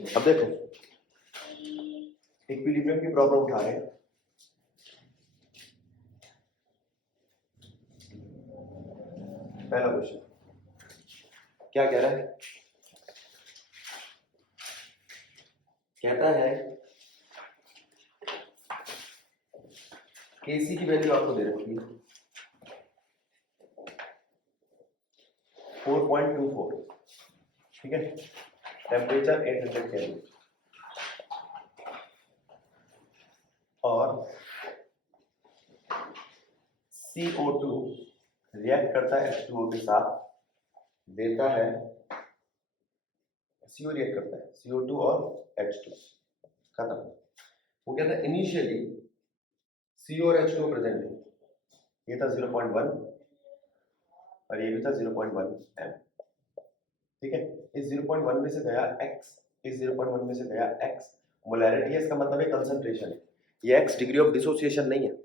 अब देखो इक्विलिब्रियम की प्रॉब्लम उठा रहे हैं। पहला क्वेश्चन क्या कह रहा है? कहता है केसी की वैल्यू आपको दे रखी है 4.24, ठीक है। टेम्परेचर 800 केल्विन और CO2 रिएक्ट करता है H2O के साथ, देता है CO रिएक्ट करता है CO2 और H2, खत्म। वो कहता है इनिशियली CO और H2O प्रेजेंट है, ये था 0.1 और ये भी था 0.1 m, ठीक है। इस 0.1 में से गया x, इस 0.1 में से गया x, मोलैरिटी है, इसका मतलब है कंसंट्रेशन है। ये x डिग्री ऑफ डिसोसिएशन नहीं है,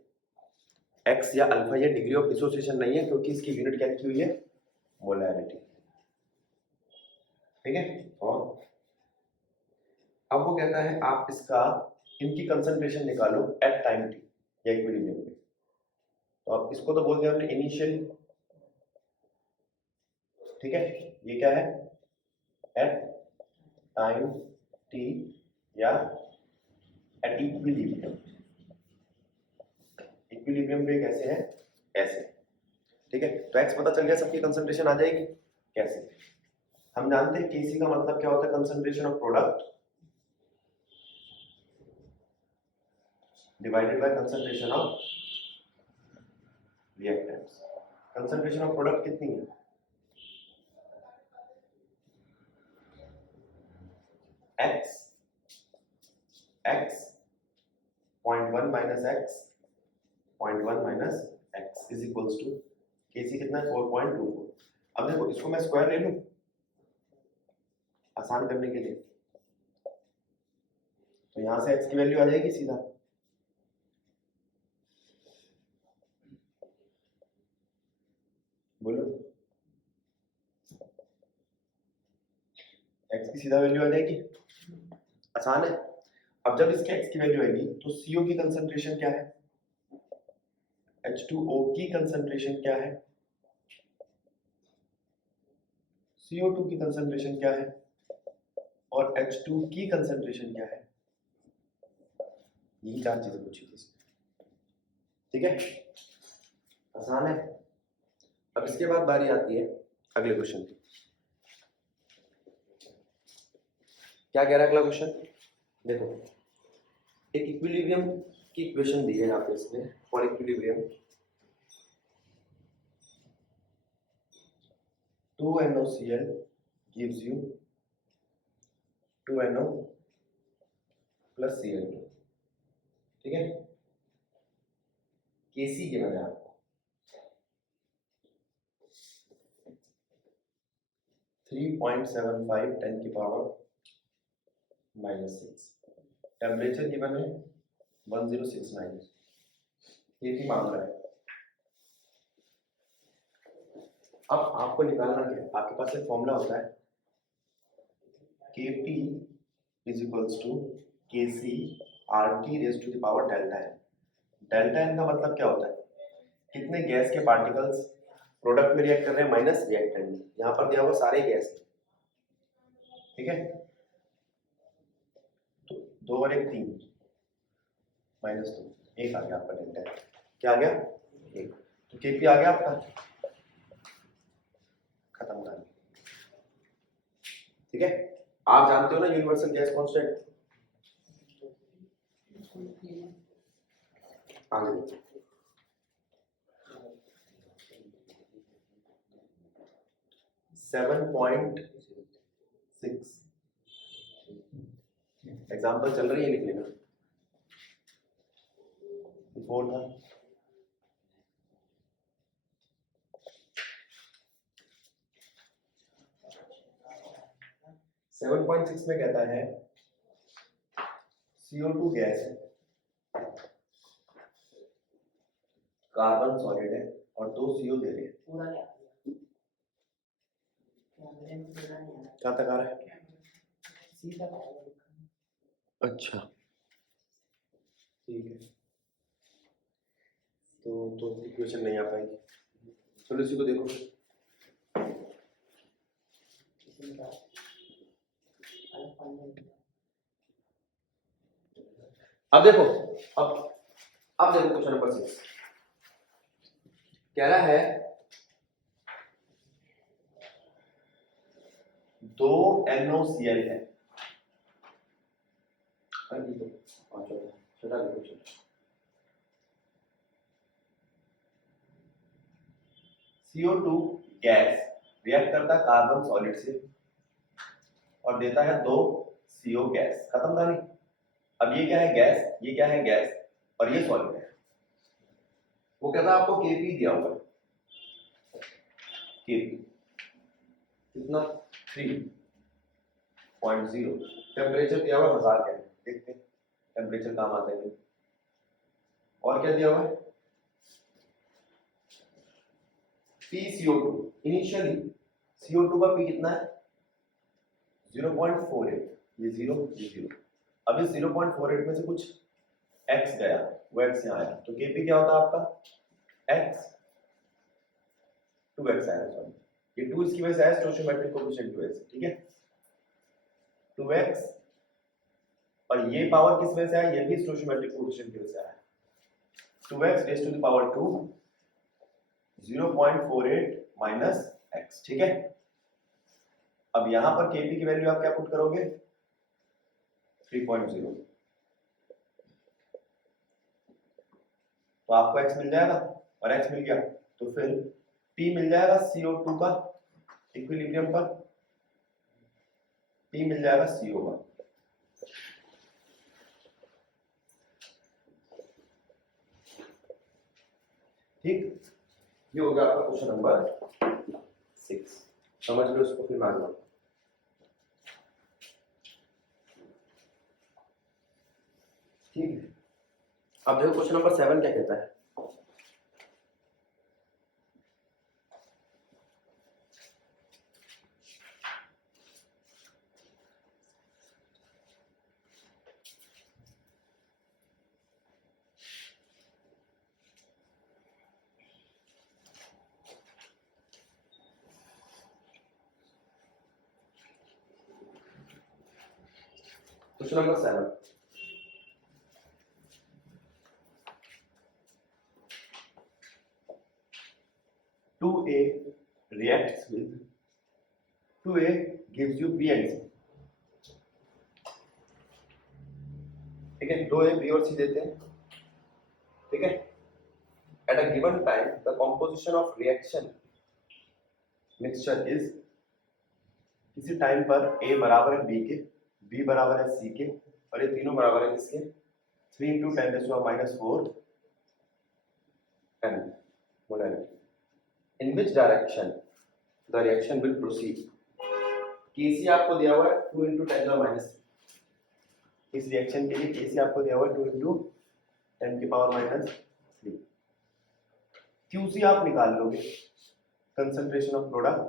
x या अल्फा ये डिग्री ऑफ डिसोसिएशन नहीं है, क्योंकि इसकी यूनिट क्या लिखी हुई है? मोलैरिटी, ठीक है। और अब वो कहता है आप इसका इनकी कंसंट्रेशन निकालो एट टाइम t या इक्विलिब्रियम पे। तो अब इसको तो बोल दिया हमने इनिशियल, ठीक है। ये क्या है? एट टाइम t या एट इक्विलिब्रियम। इक्विलिब्रियम पे कैसे है? ऐसे, ठीक है। तो x पता चल गया, सबकी कंसंट्रेशन आ जाएगी। कैसे? हम जानते हैं Kc का मतलब क्या होता है? Concentration of product divided by concentration of reactants. Concentration of product कितनी है? x 0.1 minus x 0.1 minus x is equals to Kc कितना है? 4.24। अब देखो इसको मैं स्क्वायर ले लूं आसान करने के लिए, तो यहां से x की वैल्यू आ जाएगी सीधा। बोलो, x की सीधा वैल्यू आ जाएगी, आसान है। अब जब इसके x की वैल्यू आएगी तो CO की कंसंट्रेशन क्या है? H2O की कंसंट्रेशन क्या है? CO2 की कंसंट्रेशन क्या है? और H2 की कंसंट्रेशन क्या है? यही चार चीजें पूछी थी, ठीक है। आसान है। अब इसके बाद बारी आती है अगले क्वेश्चन की। क्या कह रहा है अगला क्वेश्चन? देखो एक इक्विलिब्रियम की इक्वेशन दी है यहाँ पे इसमें, for equilibrium 2NaCl gives you 2No plus Cl2, ठीक है। Kc गिवन है आपको 3.75 10 की पावर -6, टेम्परेचर गिवन है 1069, Kp मांग रहा है। अब आपको निकालना क्या है? आपके पास एक फॉर्मूला होता है Kp is equals to Kc RT raise to the power delta n। Delta n का मतलब क्या होता है? कितने गैस के पार्टिकल्स प्रोडक्ट में रिएक्ट कर रहे हैं माइनस रिएक्टेंट में। यहाँ पर दिया हुआ सारे गैस, ठीक है। तो 2 और 1 3 -2 1 आ गया आपका डेल्टा n। क्या आ गया? 1। तो Kp आ गया आपका, खत्म कर, ठीक है। आप जानते हो ना यूनिवर्सल गैस कांस्टेंट, आगे देखिए 7.6। एग्जाम्पल चल रही है, लिख लेना। 4 था, सेवन पॉइंट 6 में कहता है CO2 गैस है, कार्बन सॉलिड है और 2 CO दे रहे हैं। कहाँ तक आ रहा है? अच्छा ठीक है, तो इक्वेशन नहीं आ पाएगी। चलो इसी को देखो। अब देखो, अब देखो क्वेश्चन नंबर 6 कह रहा है 2 NOCl है। CO2 गैस रिएक्ट करता कार्बन सॉलिड से और देता है 2 CO गैस। खत्म कहानी। अब ये क्या है गैस, ये क्या है गैस, और ये सॉलिड है। वो कहता है आपको Kp दिया हुआ है, Kp कितना 3.0, टेम्परेचर दिया हुआ है 1000 के। देखते हैं टेम्परेचर काम आता है। और क्या दिया हुआ है PCO2। इनिशियली CO2 का P कितना है 0.48, ये 0 ये 0। अब इस 0.48 में से कुछ x गया, वो x यहाँ आया, तो Kp क्या होता है आपका x 2x आया। सॉरी ये 2 इसकी वजह से आया, स्टोइचियोमेट्रिक कोएफिशिएंट की वजह से, ठीक है 2x, और ये पावर किस वजह से आया, ये भी स्टोइचियोमेट्रिक कोएफिशिएंट की वजह से आया। 2x raise to the power 2 0.48 minus x, ठीक है। अब यहां पर Kp की वैल्यू आप क्या पुट करोगे 3.0, तो आपको x मिल जाएगा और x मिल गया, तो फिर P मिल जाएगा CO2 का इक्विलिब्रियम पर, P मिल जाएगा CO का। ठीक, ये हो गया आपका क्वेश्चन नंबर 6। समझ लो इसको, फिर मान लो। ठीक है, अब देखो क्वेश्चन नंबर 7 क्या कहता है। Question number 7, two A reacts with 2A gives you B and C। ठीक है, 2A B और C देते हैं, ठीक है। At a given time the composition of reaction mixture is, किसी टाइम पर A बराबर है B के, B बराबर है C के, और ये तीनों बराबर है किसके 3 × 10⁻⁴ n molar. In which direction the reaction will proceed। Kc आपको दिया हुआ है 2 × 10⁻⁻3। इस रिएक्शन के लिए Kc आपको दिया हुआ है 2 × 10⁻⁻3। Qc आप निकाल लोगे concentration of product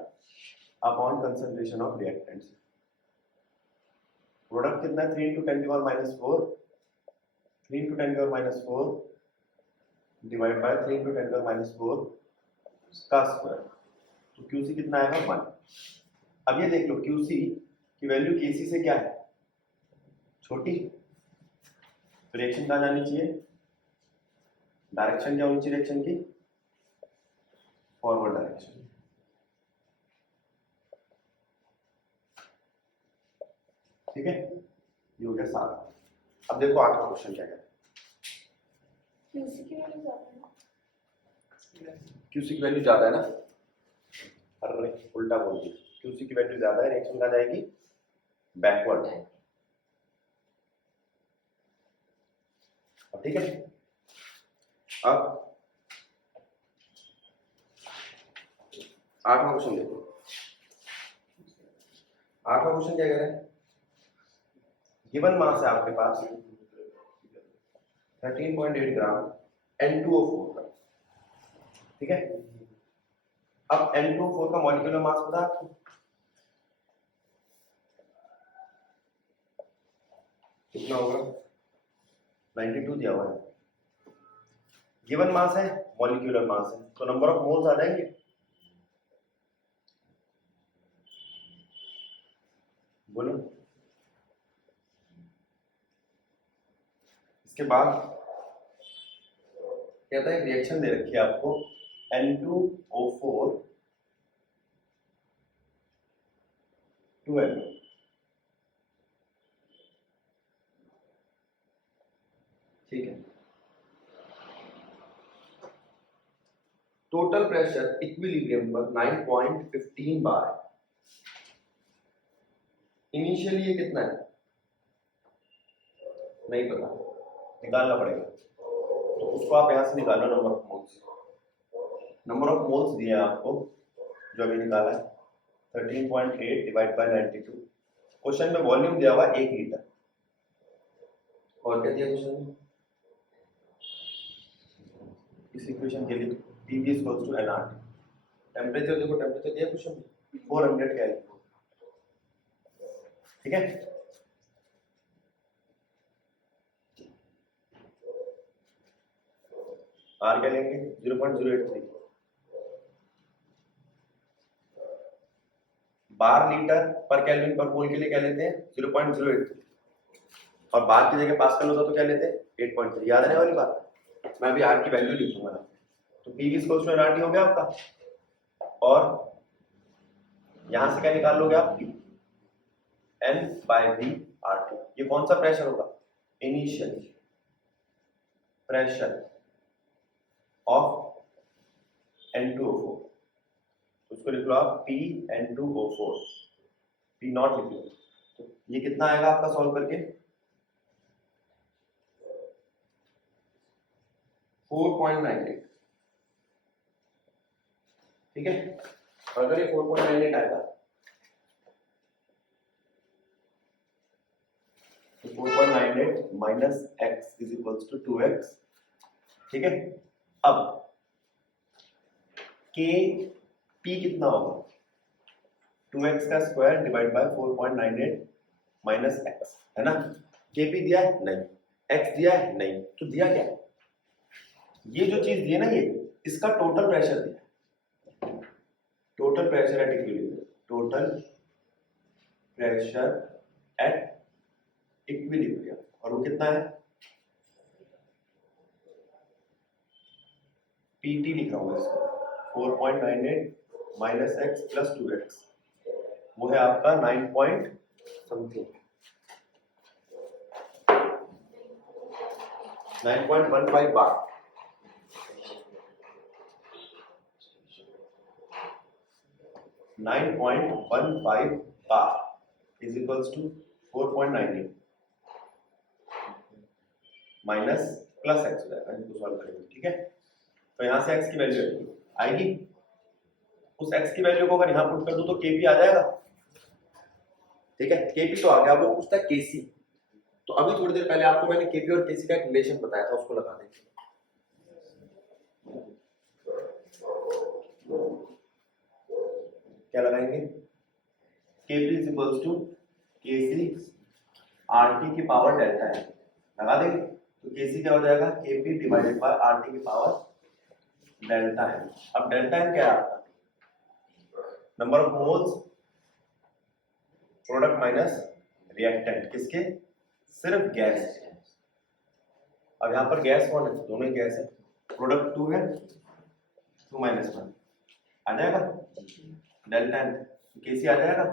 upon concentration of reactants. Product कितना है 3 × 10⁻⁴, 3 × 10⁻⁴ डिवाइड बाय 3 × 10⁻⁴ का स्क्वायर, तो Qc कितना आएगा 1। अब ये देख लो Qc की वैल्यू Kc से क्या है छोटी, तो रिएक्शन कहाँ जानी चाहिए, डायरेक्शन क्या होनी चाहिए रिएक्शन की फॉरवर्ड डायरेक्शन। ठीक है, ये हो गया 7। अब देखो 8वां क्वेश्चन क्या कहता है। क्यूसी की वैल्यू ज्यादा है, क्यूसी की वैल्यू ज्यादा है ना, अरे उल्टा बोल दिया, क्यूसी की वैल्यू ज्यादा है, रिएक्शन कहाँ जाएगी बैकवर्ड। ठीक है, अब 8वां क्वेश्चन देखो। 8वां क्वेश्चन क्या कह रहा है, गिवन मास है आपके पास 13.8 ग्राम N2O4 का, ठीक है। अब N2O4 का मॉलिक्यूलर मास पता है आपको, कितना होगा 92 दिया हुआ है, गिवन मास है मॉलिक्यूलर मास है, तो नंबर ऑफ मोल्स आ जाएंगे। बोलो। इसके बाद कहता है रिएक्शन दे रखी है आपको N2O4 2N, ठीक है। टोटल प्रेशर इक्विलिब्रियम पर 9.15 बार। इनिशियली ये कितना है नहीं पता, निकालना पड़ेगा, तो उसको आप यहां से निकालो number of moles. Number of moles दिए हैं आपको जो अभी निकाला है 13.8 डिवाइड बाय 92। क्वेश्चन में वॉल्यूम दिया हुआ 1 लीटर। और क्या दिया क्वेश्चन में, इस इक्वेशन के लिए Pv equals to nRT। Temperature देखो, टेम्परेचर दिया क्वेश्चन में 400 केल्विन, ठीक है। आर क्या लेंगे 0.083 बार लीटर पर केल्विन पर मोल के लिए क्या लेते हैं 0.083, और बार की जगह पास्कल होता तो क्या लेते हैं 8.3। याद रहने वाली बात, मैं अभी आर की वैल्यू लिखूंगा ना, तो पीवी इक्वल्स टू nRT हो गया आपका, और यहां से क्या निकाल लोगे आप N बाय V RT। ये कौन सा प्रेशर होगा, इनिशियल प्रेशर ऑफ N2O4, उसको लिख लो आप P N2O4, P नॉट लिख लो। तो ये कितना आएगा आपका सॉल्व करके 4.98, ठीक है। और अगर ये 4.98 आएगा तो 4.98 minus x is equals to 2x, ठीक है। अब k p कितना होगा 2x का square divide by 4.98 minus x, है ना। k p दिया है नहीं, x दिया है नहीं, तो दिया क्या, ये जो चीज दी है ना, ये इसका टोटल प्रेशर दिया, total pressure at equilibrium, total pressure at equilibrium, और वो कितना है PT लिख रहा हूं इसको 4.98 माइनस x प्लस 2x, वो है आपका 9 point something 9.15 bar. Nine point 15 bar is equals to 4.98 minus plus x हो जाएगा, इनको सॉल्व करेंगे, ठीक है। तो यहाँ से x की वैल्यू आएगी, उस x की वैल्यू को अगर यहाँ पुट कर दूं तो kp आ जाएगा, ठीक है। kp तो आ गया, वो पूछता है kc, तो अभी थोड़ी देर पहले आपको मैंने kp और kc का एक रिलेशन बताया था, उसको लगा देंगे। क्या लगाएंगे kp is equals to kc RT की पावर डेल्टा है, लगा देंगे। तो kc क्या हो जाएगा kp डिवाइडेड बाय RT की पावर डेल्टा है। अब डेल्टा है क्या है आपका number of moles product minus reactant, किसके सिर्फ गैस। अब यहाँ पर गैस कौन है, दोनों ही गैस है, प्रोडक्ट 2 है, 2 माइनस 1 आ जाएगा, डेल्टा एन केसी आ जाएगा।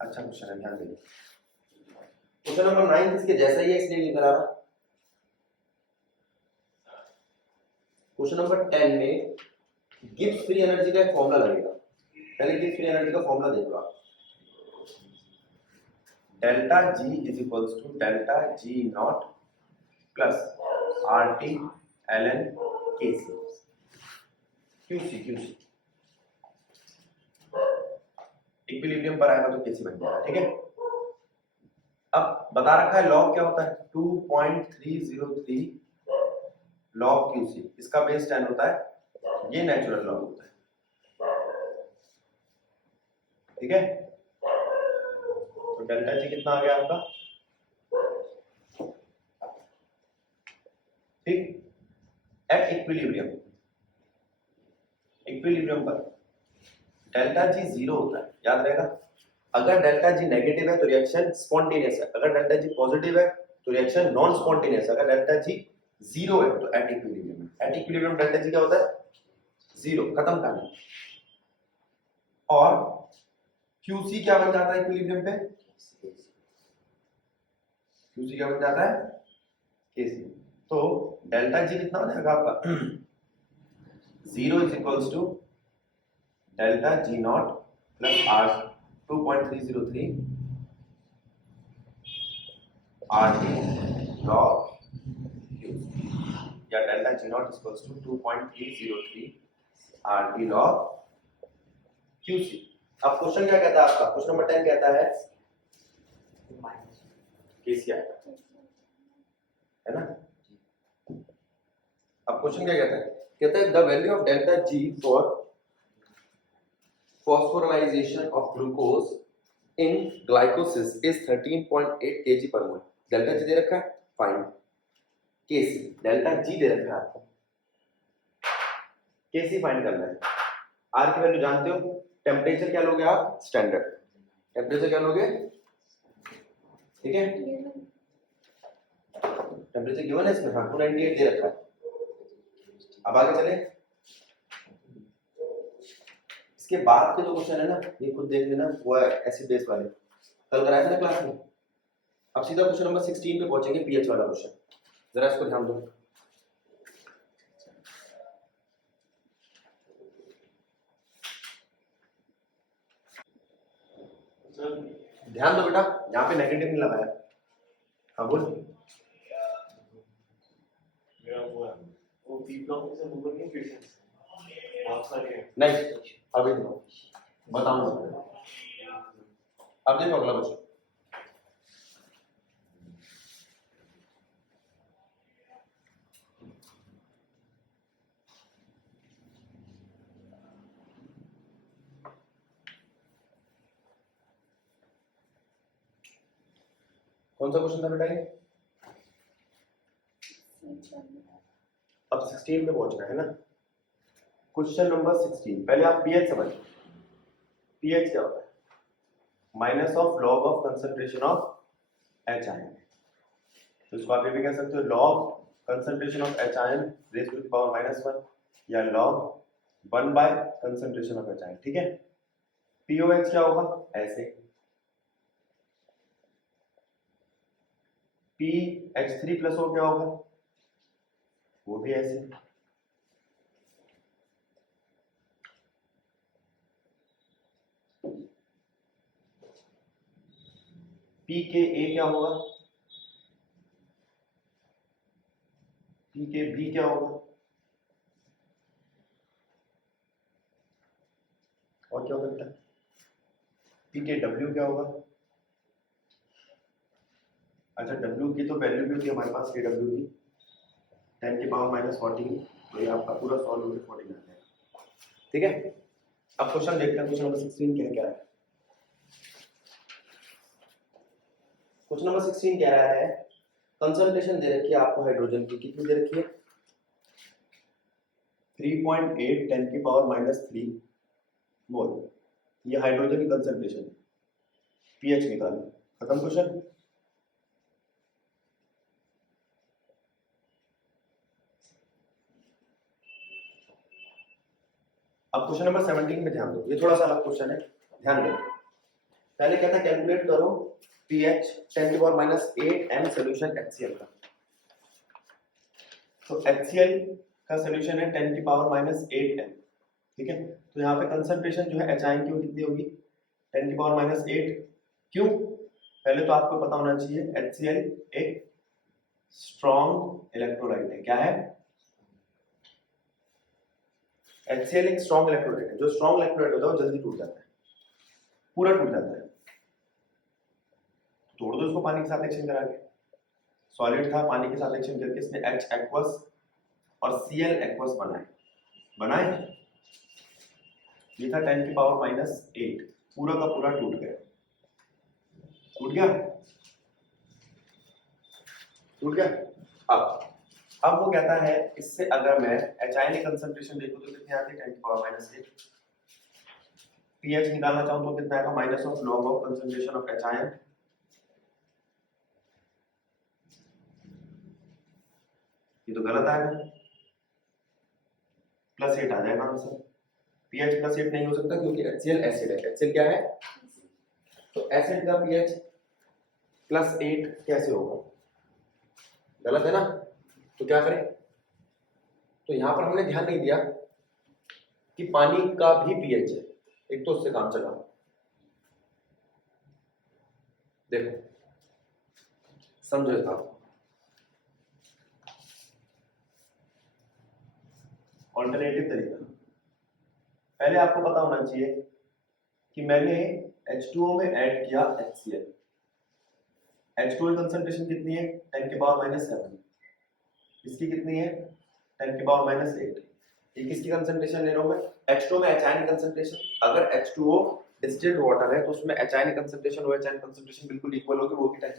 अच्छा क्वेश्चन है, ध्यान देंगे। क्वेश्चन नंबर 9 इसके जैसा ही है, इसलिए नहीं करा रहा। क्वेश्चन नंबर 10 में गिब्स फ्री एनर्जी का एक फॉर्मूला लगेगा, पहले गिब्स फ्री एनर्जी का फॉर्मूला देख लो आप। Delta G is equals to delta G not plus RT ln KC QC equilibrium पर आएगा तो KC बन जाएगा, ठीक है। अब बता रखा है लॉग क्या होता है 2.303 लॉग QC, इसका बेस 10 होता है, ये नेचुरल लॉग होता है, ठीक है। तो डेल्टा जी कितना आ गया आपका ठीक, एट इक्विलिब्रियम, इक्विलिब्रियम पर डेल्टा जी जीरो होता है, याद रहेगा। अगर डेल्टा जी नेगेटिव है तो रिएक्शन स्पॉन्टेनियस है, अगर डेल्टा जी पॉजिटिव है तो रिएक्शन नॉन स्पॉन्टेनियस है। अगर डेल्टा जी जीरो है तो एट इक्विलिब्रियम है। एट इक्विलिब्रियम डेल्टा जी क्या होता है? जीरो, खत्म कहानी। और क्यूसी क्या बन जाता है इक्विलिब्रियम पे? क्यूसी क्या बन जाता है? केसी। तो डेल्टा जी कितना हो जाएगा आपका? Zero is equals to delta G not plus R 2.303 R T log QC, या delta G not equals to 2.303 R T log QC. अब क्वेश्चन क्या कहता है आपका? क्वेश्चन नंबर 10 कहता है केसी आएगा, है ना। अब क्वेश्चन क्या कहता है? कहता है the value of delta G for phosphorylation of glucose in glycosis is 13.8 kg per mole। Delta G दे रखा है, फाइंड केसी। डेल्टा जी दे रखा है आपको, केसी फाइंड करना है। आर की वैल्यू जानते हो, टेम्परेचर क्या लोगे आप? स्टैंडर्ड टेम्परेचर क्या लोगे? ठीक है, टेम्परेचर गिवन है इसमें, हाँ 298 दे रखा है। अब आगे चले, इसके बाद के जो क्वेश्चन है ना, ये खुद देख लेना, वो है एसिड बेस वाले, कल कराया था ना क्लास में। अब सीधा क्वेश्चन नंबर 16 पे पहुंचेंगे, पीएच वाला क्वेश्चन, जरा इसको ध्यान दो। ध्यान दो बेटा, यहाँ पे नेगेटिव नहीं लगाया। हाँ बोल। मेरा वो बी ब्लॉक से ऊपर नहीं पेशेंस बहुत सारे हैं। नहीं अभी नहीं बताऊंगा। अब देखो अगला क्वेश्चन, कौन सा क्वेश्चन था बेटा ये? अब 16 पे पहुंच रहे हैं ना। क्वेश्चन नंबर 16, पहले आप पीएच समझ। पीएच क्या होता है? Minus of log of concentration of H ion. तो इसको आप ये भी कह सकते हो log concentration of H ion raise to the power -1, या log 1 by concentration of H ion. ठीक है, पीओएच क्या होगा? ऐसे PH3 प्लस O क्या होगा? वो भी ऐसे। PKA क्या होगा? PKB क्या होगा? और क्या होगा बेटा? PKW क्या होगा? अच्छा, W की तो वैल्यू भी होती है हमारे पास, KW की 10 की पावर -14, तो ये आपका पूरा सॉल्व होकर 14 आता है। ठीक है, अब क्वेश्चन देखते हैं, क्वेश्चन नंबर 16 क्या है। क्वेश्चन नंबर 16 कह रहा है कंसंट्रेशन दे रखी है आपको हाइड्रोजन की, कितनी दे रखी है? 3.8 10 की पावर -3 मोल, ये हाइड्रोजन की कंसंट्रेशन है। पीएच निकालो, खत्म क्वेश्चन। अब क्वेश्चन नंबर 17 में ध्यान दो, ये थोड़ा सा अलग क्वेश्चन है, ध्यान दो। पहले कहता है कैलकुलेट करो pH 10 की पावर -8 m सॉल्यूशन HCl का। तो HCl का सॉल्यूशन है 10 की पावर -8 m, ठीक है। तो यहाँ पे कंसंट्रेशन जो है H आयन की वो कितनी होगी? 10 की पावर -8। क्यों? पहले तो आपको पता होना चाहिए HCl एक स्ट्रॉन्ग इलेक्ट्रोलाइट है। क्या है? HCl एक स्ट्रॉन्ग इलेक्ट्रोलाइट है। जो स्ट्रॉन्ग इलेक्ट्रोलाइट होता है वो जल्दी टूट जाता है, पूरा टूट जाता है। तोड़ दो इसको पानी के साथ एक्शन करा के। सॉलिड था, पानी के साथ एक्शन करके इसने H एक्वस और Cl एक्वस बनाए। ये था 10 की पावर -8, पूरा का पूरा टूट गया। टूट गया। अब अब वो कहता है इससे अगर मैं HI कंसंट्रेशन देखूं तो कितनी आती है 10⁻⁸ pH निकालना चाहूं तो कितना आएगा minus of log of concentration of HI ये तो गलत आएगा +8 आ जाएगा आंसर pH +8 नहीं हो सकता क्योंकि HCl एसिड है HCl क्या है तो एसिड का pH +8 कैसे होगा गलत है ना तो क्या करें तो यहां पर हमने ध्यान नहीं दिया कि पानी का भी pH है एक तो उससे काम चला देखो समझो इसका ऑल्टरनेटिव तरीका पहले आपको पता होना चाहिए कि मैंने H2O में ऐड किया HCl H2O की कंसंट्रेशन कितनी है 10⁻⁷ इसकी कितनी है 10⁻⁸ ये किसकी कंसंट्रेशन ले रहा हूं मैं H2O में HI कंसंट्रेशन अगर H2O डिस्टिल्ड वाटर है तो उसमें HI कंसंट्रेशन OH कंसंट्रेशन बिल्कुल इक्वल होगी वो भी 10⁻⁷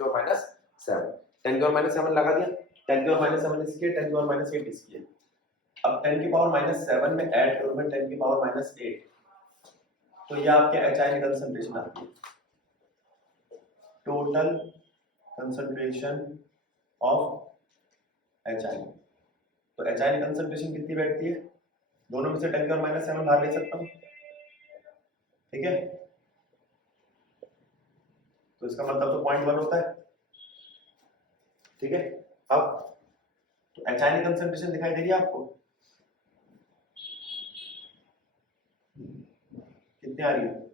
10⁻⁷ लगा दिया 10⁻⁷ इसकी है 10⁻⁸ इसकी है अब 10⁻⁷ में ऐड करूं मैं 10⁻⁸ तो ये आपके HI कंसंट्रेशन आती है टोटल कंसंट्रेशन ऑफ HI तो HI कंसंट्रेशन कितनी बैठती है दोनों में से 10⁻⁷ बाहर ले सकता हूं ठीक है तो इसका मतलब तो 0.1 होता है ठीक है अब तो HI कंसंट्रेशन दिखाई दे रही है आपको कितनी आ रही है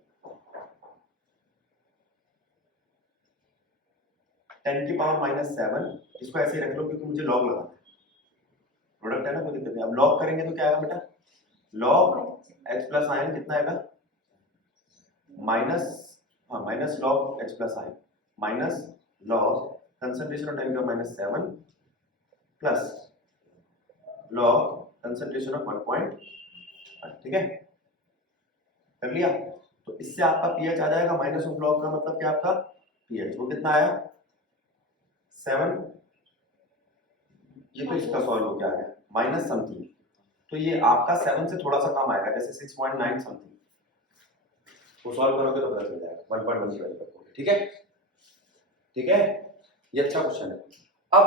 10⁻⁷ इसको ऐसे ही रख लो क्योंकि मुझे लॉग लगाना है प्रोडक्ट है ना कोई दिक्कत नहीं अब लॉग करेंगे तो क्या आएगा बेटा लॉग H प्लस आयन कितना आएगा minus log H plus ion minus log concentration of 10⁻⁷ plus log concentration of 1.1 ठीक है कर लिया तो इससे आपका pH आ जाएगा माइनस ऑफ लॉग का मतलब क्या आपका pH वो कितना आया 7 ये तो इसका सॉल्व हो गया है माइनस समथिंग तो ये आपका 7 से थोड़ा सा कम आएगा जैसे 6.9 समथिंग वो सॉल्व करोगे तो पता चल जाएगा 1.1 की वैल्यू तक ठीक है ये अच्छा क्वेश्चन है अब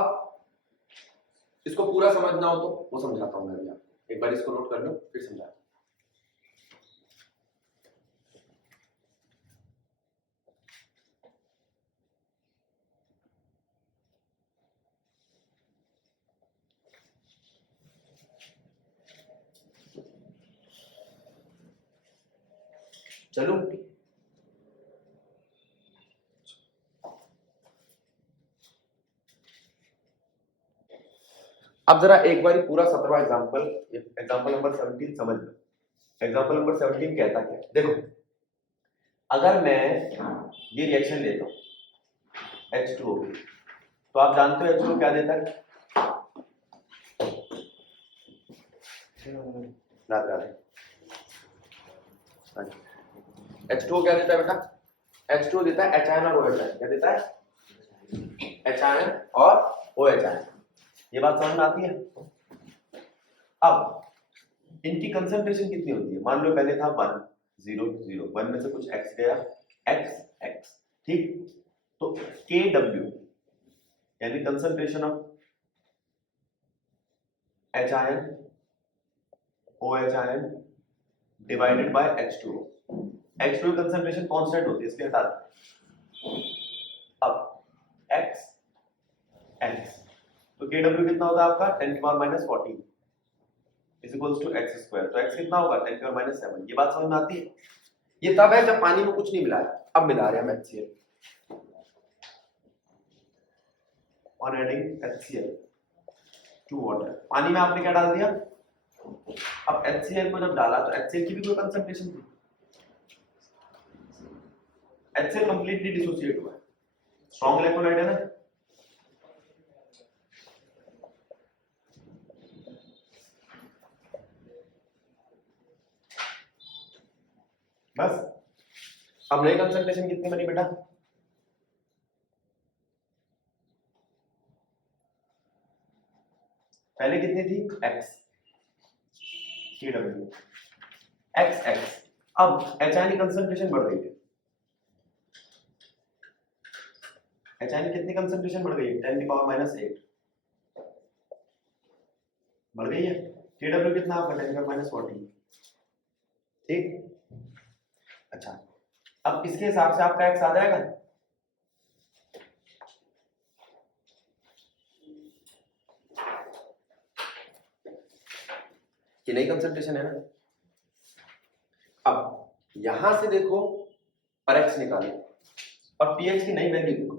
इसको पूरा समझना हो तो वो समझाता हूं मैं अभी आपको एक बार इसको नोट कर लो फिर समझाता हूं चलो अब जरा एक बार पूरा 17वां एग्जांपल नंबर 17 समझ लो एग्जांपल नंबर 17 कहता क्या देखो अगर मैं ये रिएक्शन लेता हूं H2O तो आप जानते हो H2O क्या देता है रात H2O क्या देता है बेटा H2O देता है HI और OH क्या देता है HI और OH ये बात समझ में आती है अब इनकी कंसंट्रेशन कितनी होती है मान लो पहले था 1 0 0 1 में से कुछ x गया x ठीक तो Kw यानी concentration of HI OH divided by H2O H2O concentration constant होती है इसके हटा अब x तो Kw कितना होता है आपका 10⁻⁻14 is equals to x square तो x कितना होगा 10⁻⁷ ये बात समझ में आती है ये तब है जब पानी में कुछ नहीं मिला है अब मिला रहे हैं हम HCl और एडिंग HCl टू वाटर पानी में आपने क्या डाल दिया अब HCl को जब डाला तो HCl की भी कोई कंसंट्रेशन थी HCl कंप्लीटली डिसोसिएट हुआ है स्ट्रॉन्ग इलेक्ट्रोलाइट है ना बस अब नई कंसंट्रेशन कितनी बनी बेटा पहले कितनी थी x TW x अब HI की कंसंट्रेशन बढ़ गई है। HI की कितनी कंसंट्रेशन बढ़ गई है 10⁻⁸ बढ़ गई है। TW कितना आपका 10⁻⁴ ठीक। अच्छा अब इसके हिसाब से आपका x आ जाएगा। ये नई कंसंट्रेशन है ना। अब यहां से देखो पर x निकालो और pH की नई वैल्यू देखो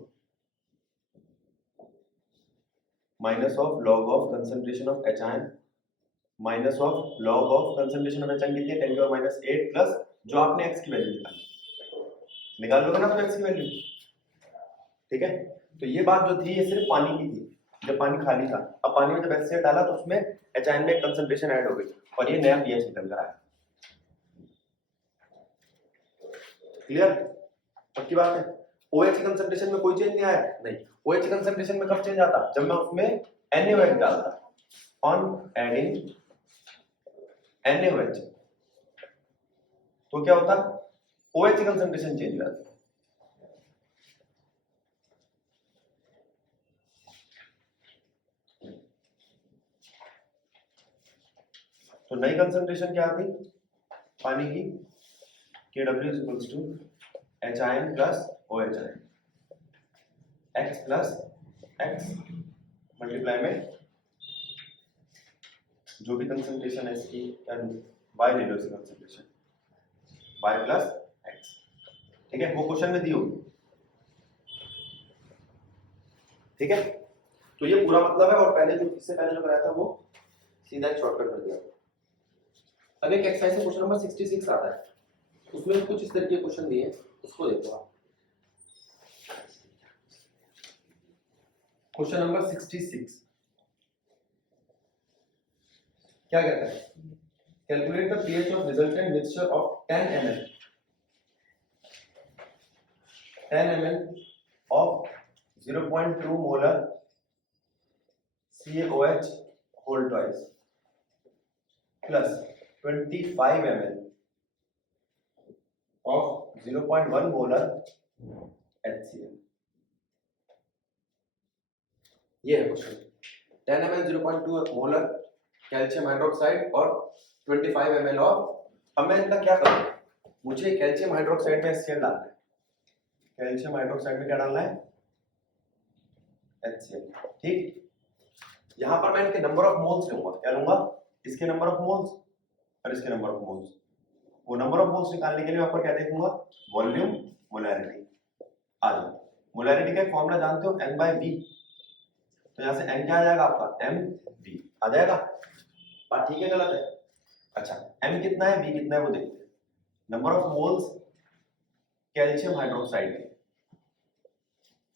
minus of log of concentration of HI minus of log of concentration of HI कितनी है 10⁻⁸ प्लस जो आपने x की वैल्यू निकाल लोगे ना तो x की वैल्यू ठीक है। तो ये बात जो थी ये सिर्फ पानी की थी जब पानी खाली था। अब पानी में जब HCl डाला तो उसमें HI में कंसंट्रेशन ऐड हो गई और ये नया pH निकल कर आया। क्लियर पक्की बात है। OH की कंसंट्रेशन में कोई चेंज नहीं आया नहीं। OH की कंसंट्रेशन में कब चेंज आता जब मैं उसमें NaOH डालता। ऑन एडिंग NaOH तो क्या होता OH की कंसंट्रेशन चेंज हो जाती। तो नई कंसंट्रेशन क्या थी पानी की KW = HIN plus OHI x plus x multiply में जो भी कंसंट्रेशन है इसकी y ले लो इसकी कंसंट्रेशन y plus x ठीक है। वो क्वेश्चन में दी होगी ठीक है। तो ये पूरा मतलब है और पहले जो इससे पहले जो कराया था वो सीधा एक शॉर्टकट कर दिया। अब एक एक्सरसाइज में क्वेश्चन नंबर 66 आता है उसमें कुछ इस तरह के क्वेश्चन दिए हैं उसको देखो आप। क्वेश्चन नंबर 66 क्या कहता है calculate the pH of resultant mixture of 10 ml of 0.2 molar CaOH whole twice plus 25 ml of 0.1 molar HCl। ये है question 10 ml 0.2 molar calcium hydroxide और 25 ml ऑफ। अब मैं इनका क्या करूं मुझे कैल्शियम हाइड्रोक्साइड में HCl डालना है। कैल्शियम हाइड्रोक्साइड में क्या डालना है HCl ठीक। यहां पर मैं इनके नंबर ऑफ मोल्स लूंगा। क्या लूंगा इसके नंबर ऑफ मोल्स और इसके नंबर ऑफ मोल्स। वो नंबर ऑफ मोल्स निकालने के लिए मैं पर क्या देखूंगा वॉल्यूम मोलैरिटी। आ जाओ मोलैरिटी का फॉर्मूला जानते हो N/V तो यहां से N क्या आ जाएगा आपका MV आ जाएगा। बात ठीक है गलत है। अच्छा M कितना है V कितना है वो देखते हैं। Number of moles calcium hydroxide के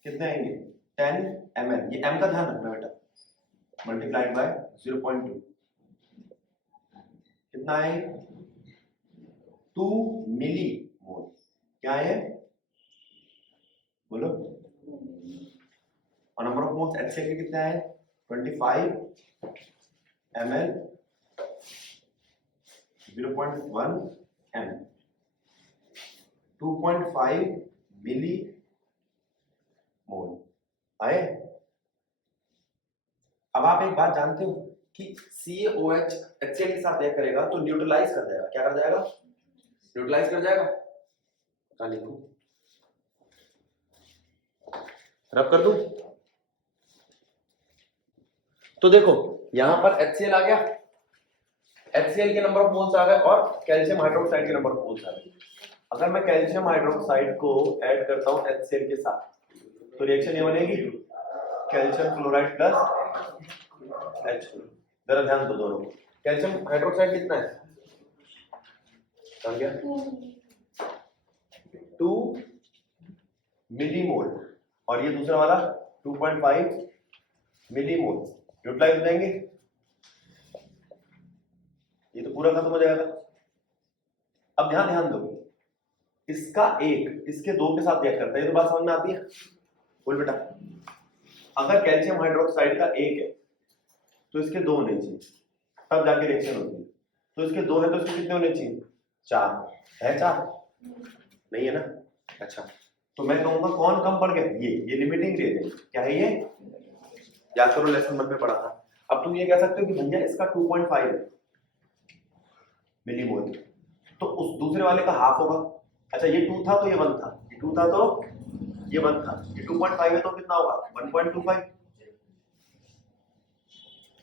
कितने आएंगे 10 ml। ये M का ध्यान रखना बेटा मल्टीप्लाइड बाय 0.2 कितना है 2 मिली मोल। क्या है बोलो और नंबर ऑफ मोल्स HCl के कितना है 25 ml 0.1 m 2.5 मिली मोल आए। अब आप एक बात जानते हो कि CaOH HCl के साथ रिएक्ट करेगा तो न्यूट्रलाइज कर जाएगा। क्या कर जाएगा न्यूट्रलाइज कर जाएगा। क्या लिखूं रब कर दूं तो देखो यहां पर HCl आ गया HCl के नंबर ऑफ मोल्स आ गए और कैल्शियम हाइड्रोक्साइड के नंबर ऑफ मोल्स आ गए। अगर मैं कैल्शियम हाइड्रोक्साइड को ऐड करता हूं HCl के साथ तो रिएक्शन ये बनेगी कैल्शियम क्लोराइड प्लस H। जरा ध्यान दो दोनों। कैल्शियम हाइड्रोक्साइड कितना है क्या 2 मिलीमोल और ये दूसरा वाला 2.5 मिलीमोल यूटिलाइज हो जाएंगे। ये तो पूरा खत्म हो जाएगा। अब ध्यान दो इसका एक इसके दो के साथ रिएक्ट करता है। ये तो बात समझ में आती है बोल बेटा। अगर कैल्शियम हाइड्रोक्साइड का एक है तो इसके 2 होने चाहिए, तब जाके रिएक्शन होती है। तो इसके 2 है तो इसके कितने होने चाहिए? 4 है। 4 नहीं है ना? अच्छा, तो मैं कहूंगा कौन कम पड़ गया? ये लिमिटिंग रिएजेंट। क्या है ये? याद करो, लेसन 1 में पढ़ा था। अब तुम ये कह सकते हो कि भैया इसका 2.5 है मिलीमोल, तो उस दूसरे वाले का हाफ होगा। अच्छा, ये 2 था तो ये 1 था, ये 2 था तो ये 1 था, ये 2.5 है तो कितना होगा? 1.25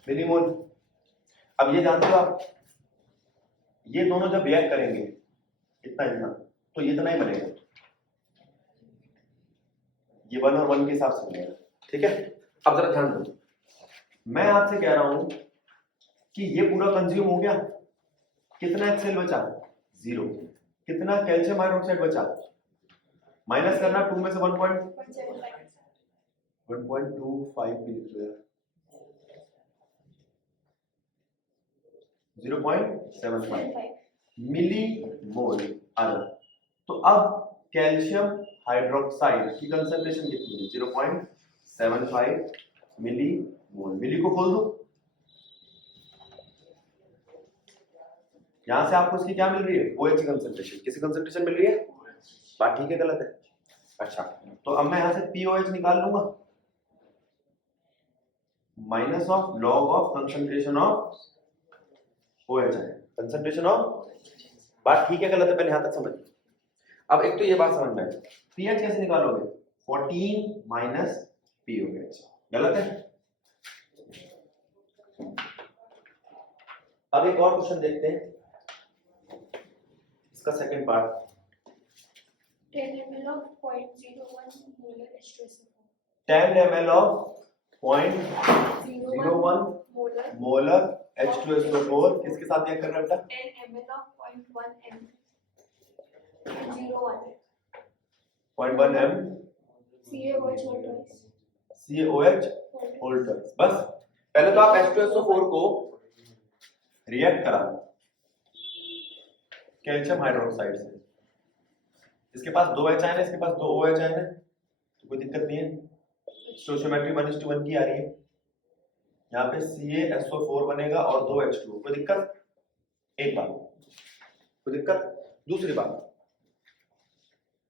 मिलीमोल। अब ये जानते हो आप, ये दोनों जब रिएक्ट करेंगे इतना इतना, तो ये इतना ही बनेगा, ये 1 और 1 के हिसाब से बनेगा। ठीक है, अब जरा ध्यान दो, मैं आपसे कह रहा हूं कि ये पूरा कंज्यूम हो गया, कितना HCl बचा? 0। कितना कैल्शियम हाइड्रोक्साइड बचा? माइनस करना 2 में से 1.25 भी लिख लो यार, 0.75 मिलीमोल आना। तो अब कैल्शियम हाइड्रोक्साइड की कंसंट्रेशन कितनी है? 0.75 मिलीमोल। मिली को खोल दो, यहां से आपको इसकी क्या मिल रही है? OH की कंसंट्रेशन। किसी कंसंट्रेशन मिल रही है? बात ठीक है गलत है? अच्छा, तो अब मैं यहां से POH निकाल लूंगा, minus of log of concentration of OH है, कंसंट्रेशन ऑफ। बात ठीक है गलत है? पहले यहां तक समझ। अब एक तो ये बात समझ में आई, पीएच कैसे निकालोगे? 14 माइनस POH। गलत है? अब एक और क्वेश्चन देखते हैं, इसका second part. 10 ml of 0.01 molar H2SO4. 10 ml of 0.01 molar H2SO4 किसके साथ रिएक्ट कर रहा है बेटा? 10 ml of 0.1 0.1 m CaOH whole twice. CaOH whole twice. बस पहले तो आप H2SO4 को रिएक्ट करा कैल्शियम हाइड्रोक्साइड से, इसके पास 2 H है, इसके पास 2 OH है, तो कोई दिक्कत नहीं है, स्टोइचियोमेट्री 1:1 की आ रही है। यहाँ पे CaSO4 बनेगा और 2 H2O। कोई दिक्कत? एक बात, कोई दिक्कत? दूसरी बात,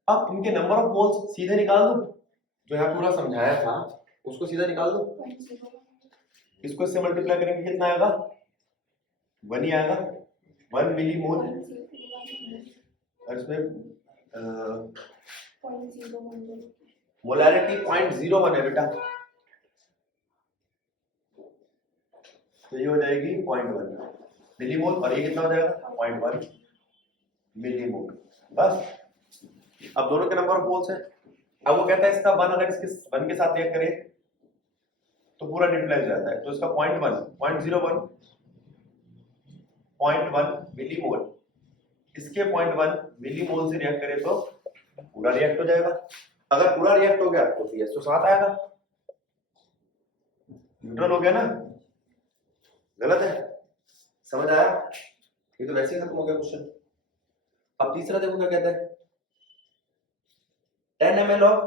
अब इनके नंबर ऑफ मोल्स सीधे निकाल दो, जो यहाँ पूरा समझाया था उसको सीधा निकाल दो। 0.01. इसको इससे मल्टीप्लाई करेंगे कितना आएगा? 1 ही आएगा, 1 मिलीमोल। और इसमें 0.01. मोलैरिटी 0.01 है बेटा, तो ये हो जाएगी 0.1 मिलीमोल, और ये कितना हो जाएगा? 0.1 मिलीमोल। बस, अब दोनों के नंबर ऑफ मोल्स है। अब वो कहता है इसका 1 अगर इसके 1 के साथ रिएक्ट करे तो पूरा न्यूट्रलाइज हो जाता है, तो इसका 0.1 मिलीमोल, इसके 0.1 मिलीमोल से रिएक्ट करे तो पूरा रिएक्ट हो जाएगा। अगर पूरा रिएक्ट हो गया तो पीएच तो साथ आएगा, न्यूट्रल हो गया ना? गलत है? समझ आया? ये तो वैसे ही खत्म हो गया क्वेश्चन। अब तीसरा देखो क्या कहता है, 10 ml of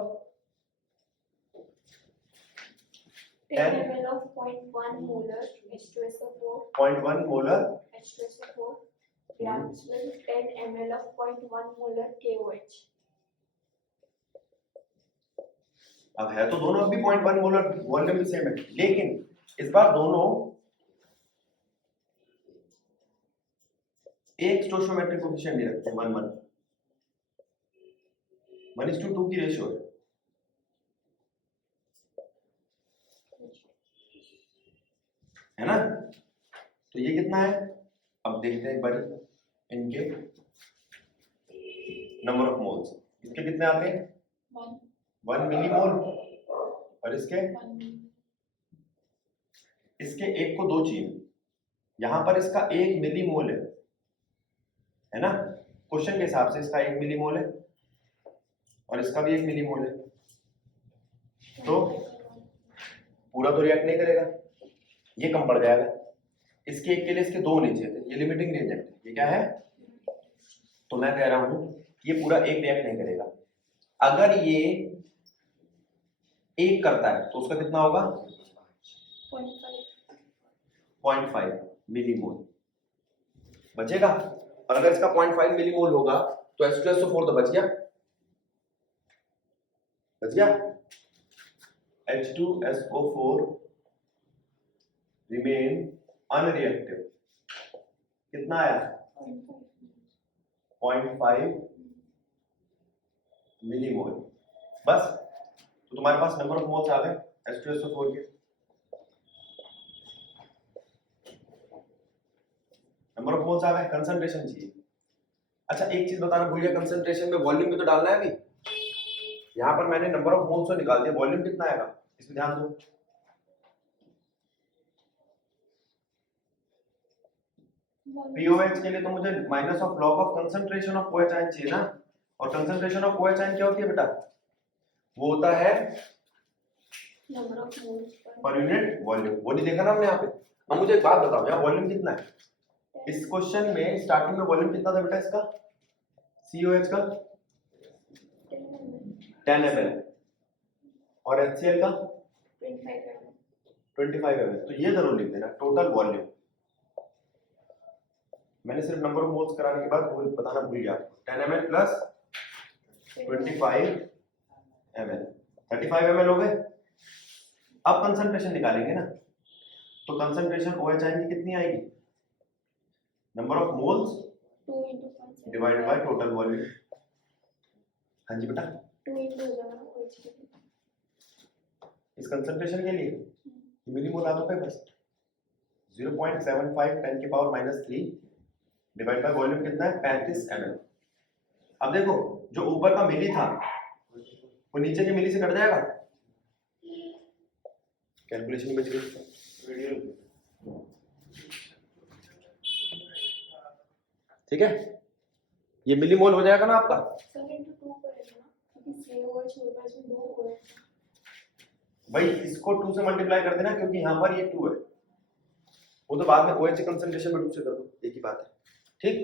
10 ml of 0.1 molar H2SO4 0.1 molar H2SO4 reacts with 10 ml of 0.1 molar KOH. अब है तो दोनों अब भी 0.1 मोलर, वॉल्यूम भी सेम है, लेकिन इस बार दोनों एक स्टोइचियोमेट्रिक कोएफिशिएंट नहीं रखते, 1:2 की रेशियो है ना? तो ये कितना है? अब देखते हैं एक बार इनके नंबर ऑफ मोल्स। इसके कितने आते हैं? 1 मिलीमोल, और इसके एक को 2 चाहिए, यहां पर इसका 1 मिलीमोल है ना? क्वेश्चन के हिसाब से इसका 1 मिलीमोल है और इसका भी 1 मिलीमोल है, तो पूरा तो रिएक्ट नहीं करेगा, ये कम पड़ जाएगा। इसके एक के लिए इसके 2 होने चाहिए थे, ये लिमिटिंग रिएजेंट है, ये क्या है? तो मैं कह रहा हूं ये पूरा एक रिएक्ट नहीं करेगा। अगर ये एक करता है तो उसका कितना होगा? 0.5. 0.5 मिलीमोल बचेगा। और अगर इसका 0.5 मिलीमोल होगा तो H2SO4 तो बच गया, H2SO4 रिमेन अनरिएक्टिव। कितना आया? 0.5 मिलीमोल। बस, तो तुम्हारे पास नंबर ऑफ मोल्स आ गए H2SO4 के। नंबर ऑफ मोल्स आ गए, कंसंट्रेशन चाहिए। अच्छा एक चीज बताना भूल गया, कंसंट्रेशन में वॉल्यूम भी तो डालना है अभी। यहाँ पर मैंने नंबर ऑफ मोल्स तो निकाल दिया, वॉल्यूम कितना आएगा इसमें ध्यान दो। POH के लिए तो मुझे minus of log of concentration of OH ion चाहिए ना, और कंसंट्रेशन ऑफ OH आयन क्या होती है बेटा? वो होता है number of moles per unit volume. वो नहीं देखा ना हमने यहाँ पे। अब मुझे एक बात बताओ, यहाँ वॉल्यूम कितना है? इस क्वेश्चन में स्टार्टिंग में वॉल्यूम कितना था बेटा इसका, COH का 10 ml और HCl का 25 ml। तो ये जरूर लिख देना टोटल वॉल्यूम। मैंने सिर्फ नंबर ऑफ मोल्स कराने के बाद वो बताना भूल गया। 10 ml प्लस 25 ml, 35 ml हो गए। अब कंसंट्रेशन निकालेंगे ना, तो कंसंट्रेशन OH आयन की कितनी आएगी? Number of moles 2 into 0.7 divided by total volume. हाँ जी बेटा, 2 into हो जाएगा ना OH के लिए। इस कंसंट्रेशन के लिए मिलीमोल आ गया बस 0.75 10 की पावर -3 डिवाइड बाय वॉल्यूम कितना है 35 ml। अब देखो जो ऊपर का मिली था वो नीचे के मिली से कट जाएगा, कैलकुलेशन में वीडियो ठीक है। ये मिलीमोल हो जाएगा ना आपका। सर into 2 करेंगे ना, क्योंकि COH होगा इसमें 2 OH। भाई इसको 2 से मल्टीप्लाई कर देना, क्योंकि यहाँ पर ये 2 है, वो तो बाद में OH कंसंट्रेशन में 2 से कर दो, एक ही बात है। ठीक,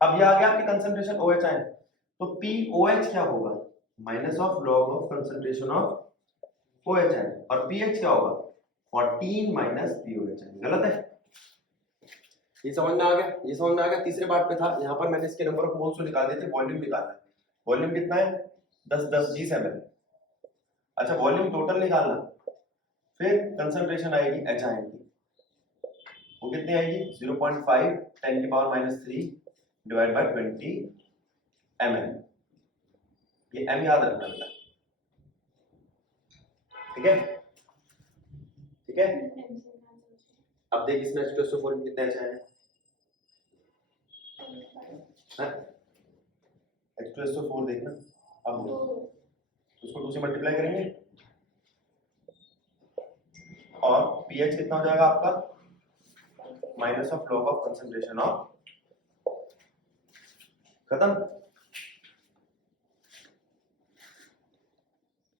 अब ये आ गया आपकी कंसंट्रेशन OH आयन, तो POH क्या होगा? Minus of log of concentration of OH ion, और pH क्या होगा? 14 माइनस POH आयन। गलत है? ये समझ में आ गया? ये समझ में आ गया। तीसरे पार्ट पे था, यहाँ पर मैंने इसके नंबर ऑफ मोल्स को निकाल दिए थे, वॉल्यूम निकालना है। वॉल्यूम कितना है? 10 ml। अच्छा वॉल्यूम टोटल निकालना, फिर कंसंट्रेशन आएगी H आयन की, वो कितनी आएगी? 0.5 10 की पावर -3 डिवाइड बाय 20 ml। ये m याद रखना बेटा, ठीक है? ठीक है। अब देख इसमें H2SO4 में कितने H आयन है? H2SO4 देखना, अब उसको 2 से मल्टीप्लाई करेंगे, और pH कितना हो जाएगा आपका? Minus of log of concentration of, खत्म।